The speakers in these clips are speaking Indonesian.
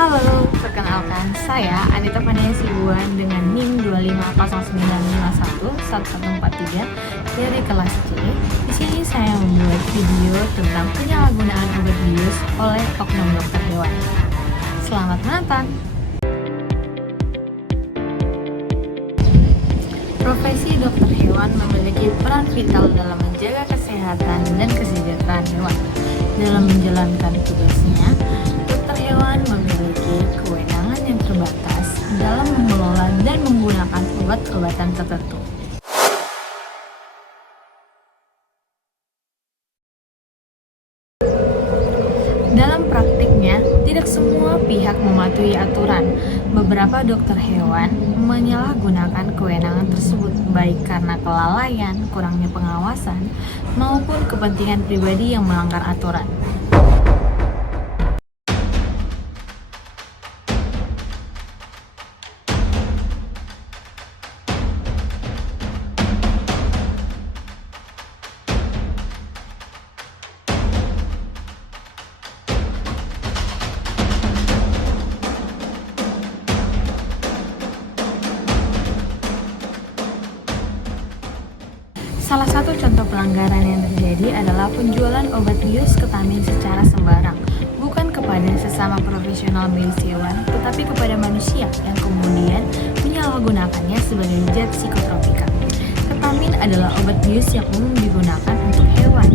Halo, perkenalkan saya Anita Panaya Sibuan dengan NIM 25095111143 dari kelas C. Di sini saya membuat video tentang penyalahgunaan obat bius oleh oknum dokter hewan. Selamat menonton. Profesi dokter hewan memiliki peran vital dalam menjaga kesehatan dan kesejahteraan hewan. Dalam menjalankan tugasnya, dokter hewan memiliki kewenangan yang terbatas dalam mengelola dan menggunakan obat-obatan tertentu. Dalam praktiknya, tidak semua pihak mematuhi aturan. Beberapa dokter hewan menyalahgunakan kewenangan tersebut baik karena kelalaian, kurangnya pengawasan, maupun kepentingan pribadi yang melanggar aturan. Salah satu contoh pelanggaran yang terjadi adalah penjualan obat bius ketamin secara sembarang, bukan kepada sesama profesional medis hewan, tetapi kepada manusia yang kemudian menyalahgunakannya sebagai zat psikotropika. Ketamin adalah obat bius yang umum digunakan untuk hewan,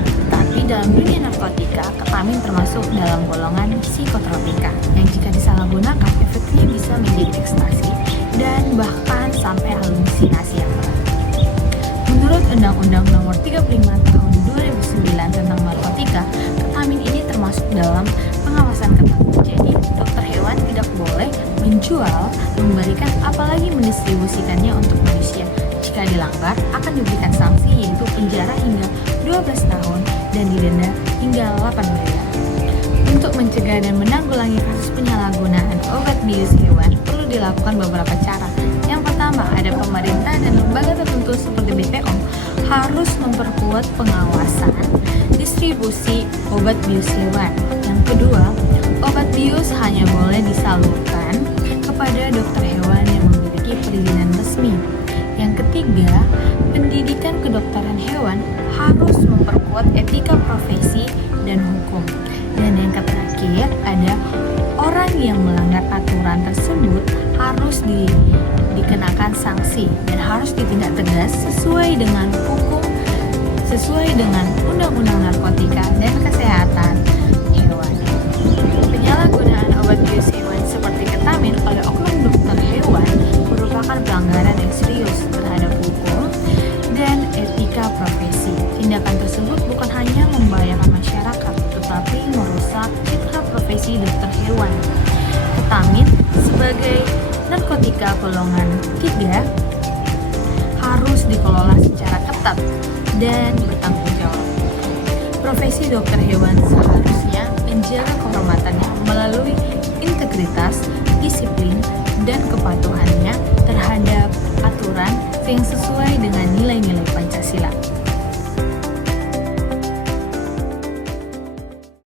tetapi dalam dunia narkotika, ketamin termasuk dalam golongan psikotropika, yang jika disalahgunakan efeknya bisa menjadi ekstasi dan bahkan sampai halusinasi yang berat. Menurut Undang-Undang Nomor 35 Tahun 2009 tentang narkotika, ketamin ini termasuk dalam pengawasan ketat. Jadi, dokter hewan tidak boleh menjual, memberikan, apalagi mendistribusikannya untuk manusia. Jika dilanggar, akan diberikan sanksi yaitu penjara hingga 12 tahun dan didenda hingga 8 miliar. Untuk mencegah dan menanggulangi kasus penyalahgunaan obat bius hewan, perlu dilakukan beberapa cara. Yang pertama, ada pemerintah dan lembaga tertentu seperti BPOM harus memperkuat pengawasan distribusi obat bius hewan. Yang kedua, obat bius hanya boleh disalurkan kepada dokter hewan yang memiliki perizinan resmi. Yang ketiga, pendidikan kedokteran hewan harus memperkuat etika profesi dan hukum. Dan yang terakhir, ada orang yang melanggar aturan tersebut harus dikenakan sanksi dan harus ditindak tegas sesuai dengan hukum, sesuai dengan Undang-Undang Narkotika dan Kesehatan Hewan. Penyalahgunaan obat bius hewan seperti ketamin oleh oknum dokter hewan merupakan pelanggaran yang serius terhadap hukum dan etika profesi. Tindakan tersebut bukan hanya membahayakan masyarakat, tetapi merusak citra profesi dokter hewan. Ketamin sebagai narkotika golongan 3 harus dikelola secara ketat dan bertanggung jawab. Profesi dokter hewan seharusnya menjaga kehormatannya melalui integritas, disiplin, dan kepatuhannya terhadap aturan yang sesuai